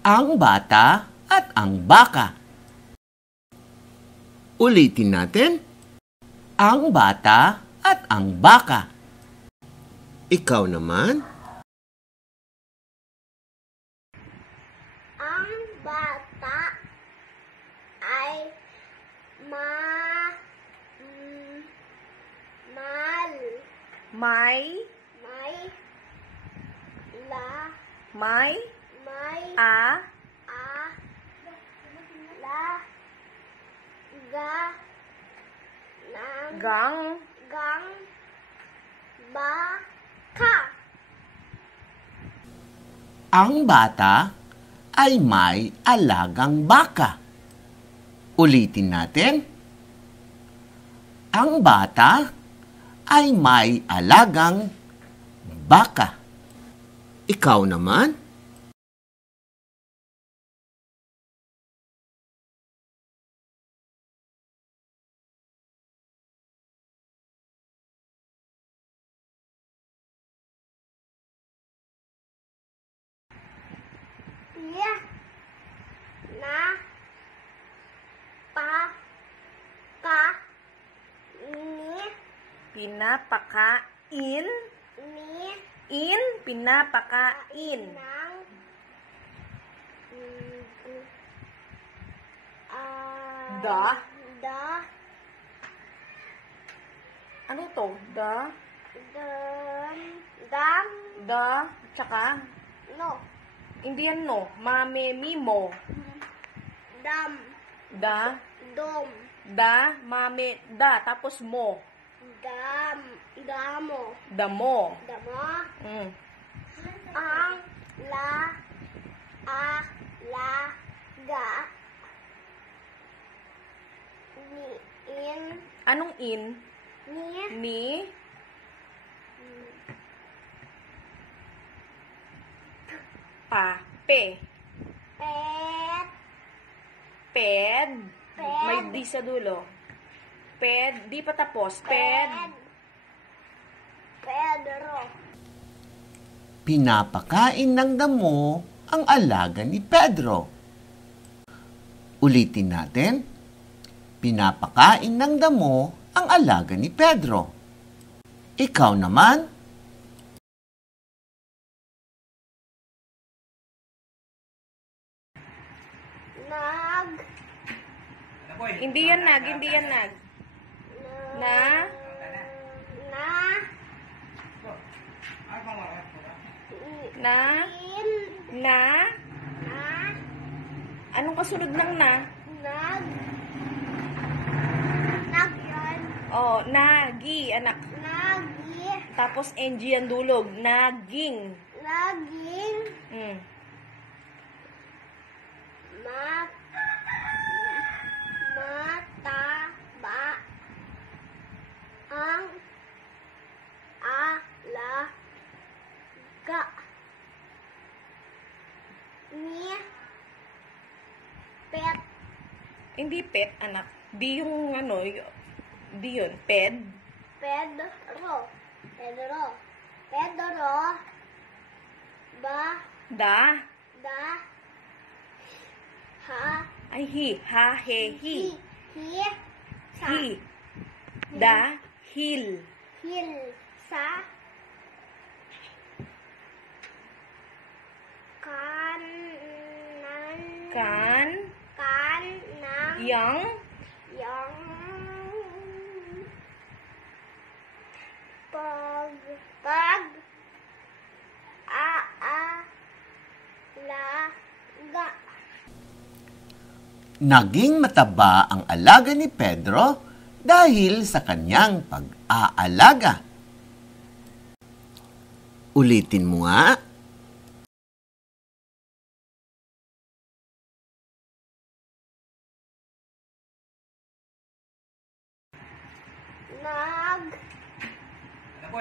Ang bata at ang baka. Ulitin natin. Ang bata at ang baka. Ikaw naman. Ang bata ay baka. Ang bata ay may alagang baka. Ulitin natin. Ang bata ay may alagang baka. Ikaw naman. Pinapakain. Pinapakain. Ano to? Tsaka? No. Hindi yan no. Mame, mimo. Dom. Mame, tapos mo. Damo. Damo. Ang alaga. Anong in? Ni. Pe. Ped. May di sa dulo. Di pa tapos. Pedro. Pinapakain ng damo ang alaga ni Pedro. Ulitin natin. Pinapakain ng damo ang alaga ni Pedro. Ikaw naman. Hindi yan nag. Anong kasunod ng na? Nag yan. Oh, nagi, anak. Nagi. Tapos ng ang dulog. Naging. Mataba ang alaga ni Pet. Hindi pet, anak. Di yung ano, di yun. Pedro. Ay, he. Hil. Sa. Kan. Yang. Alaga. Naging mataba ang alaga ni Pedro dahil sa kanyang pag-aalaga. Ulitin mo nga.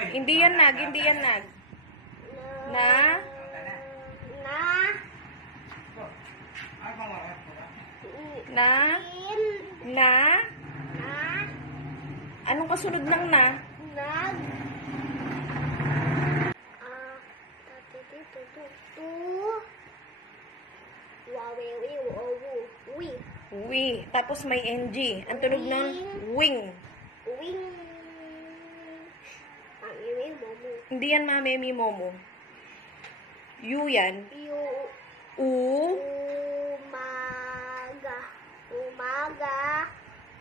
Hindi yan nag. Anong kasunod ng na? Wi. Tapos may NG. Ang tunog nun, wing. Wing. Mami, momo. Hindi yan mamemi momo. U yan. Yu. U. Umaga. Umaga.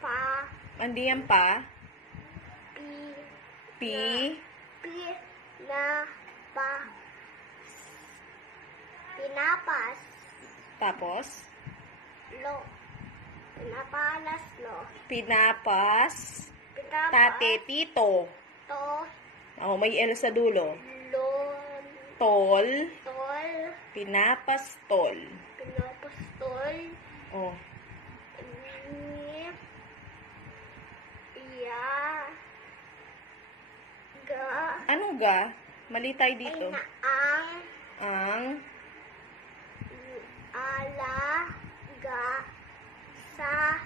Pa. Hindi yan pa. Pi. Pi. Pi. Na. Pa. Pinapas. Tapos, Lo. Pinapalas lo. pinapas. Pinapas. Tate, tito. To. Oh, may L sa dulo. Lon. Tol. Tol. Pinapastol. Pinapastol. Oh. Ni. Ya. Ga. Anong ga? Mali tayo Ay dito. na ang. Ang. Ala. Ga. Sa.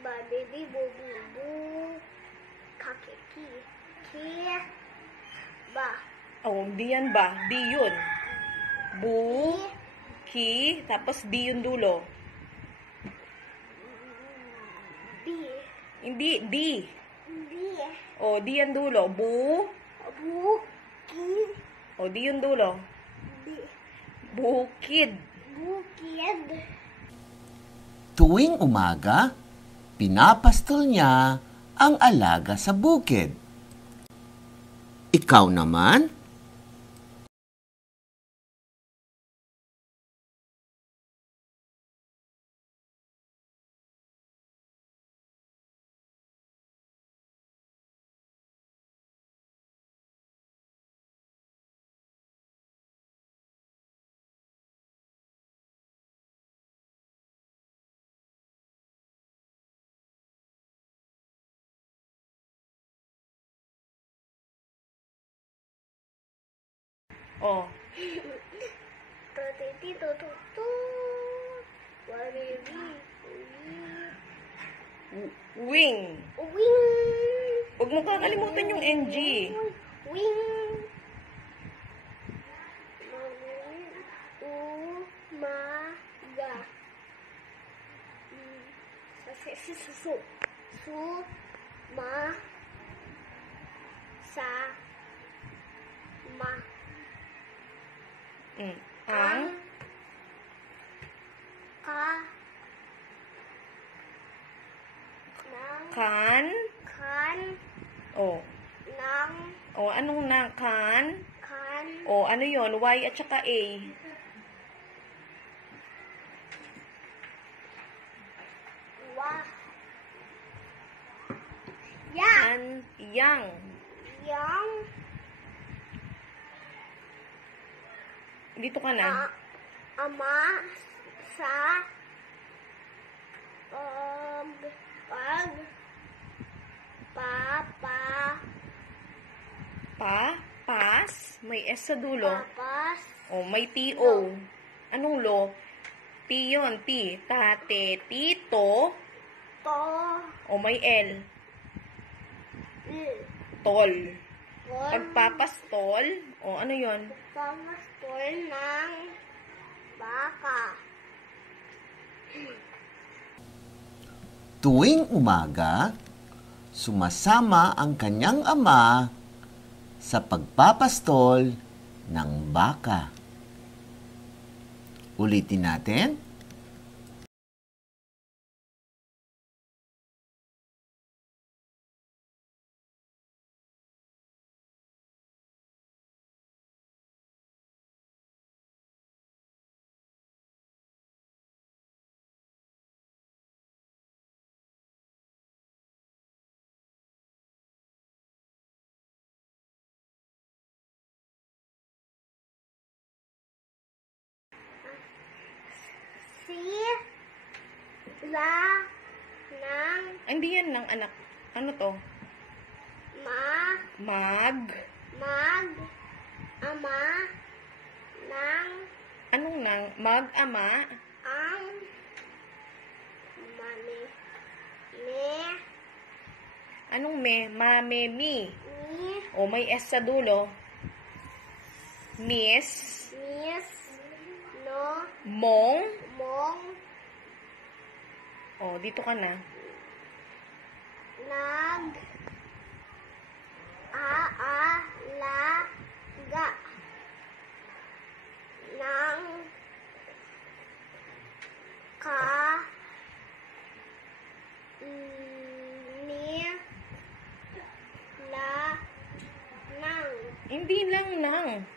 Babibi bububu. Kakeki. Ki. Ba. Oh, di yan ba? Di yun. Bu. Ki. Tapos di yung dulo. Bi. Hindi, di. Bi. Oh, di yan dulo. Bu. Bu. Ki. Oh, di yung dulo. Bi. Bukid. Bukid. Tuwing umaga, pinapastol niya ang alaga sa bukid. Ikaw naman? Oh. Totiti tototo. Waribi. Wing. Wing. Huwag mo kakalimutan yung NG. Wing. Umaga. Su. Su. Ma. Sa. Ma. Ang. Ka. Nang. Kan. Kan. Oh. Nang. Oh, anong na? Kan. Kan. Oh, ano yon? Y at saka A. Wa. Ya. An. Yang. Yang. Dito ka na. Ama. Sa. Pag. Papa. Pa. Pas. May S sa dulo. Papas. Oh, may T-O. Anong lo? T yun. T. Tate. Tito. To. O may L. L. Tol. Tol. Pagpapastol. O ano yon? Pamastol ng baka. Tuwing umaga, sumasama ang kanyang ama sa pagpapastol ng baka. Ulitin natin. Si. La. Nang. Hindi yan ng anak. Ano to? Ma. Mag. Mag. Ama. Nang. Anong nang? Mag-ama. Ang. Mami. Me. Anong me? Mame, mi. Ni. O may S sa dulo. Miss. Miss. No. Mong. Mong. Oh, dito ka na. Nag. Aalaga. Ng. Ka. Ni. La. Nang. Hindi lang nang.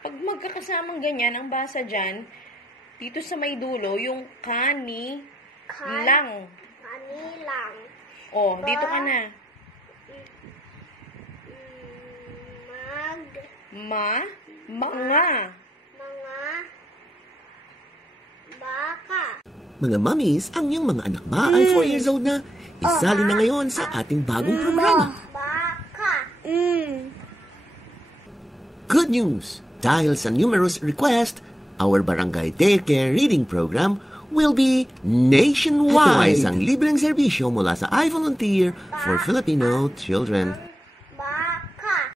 Pag magkakasamang ganyan, ang basa dyan, dito sa may dulo, yung kani, lang. Kanilang. Oh, dito ka na. Mag. Mga. Mga. Baka. Mga mommies, ang iyong mga anak ba ay 4 years old na? Isali na ngayon sa ating bagong programa. Baka. Good news! Dahil sa numerous request, our Barangay Daycare Reading Program will be nationwide. Ito ay isang libreng serbisyo mula sa iVolunteer for Filipino Children.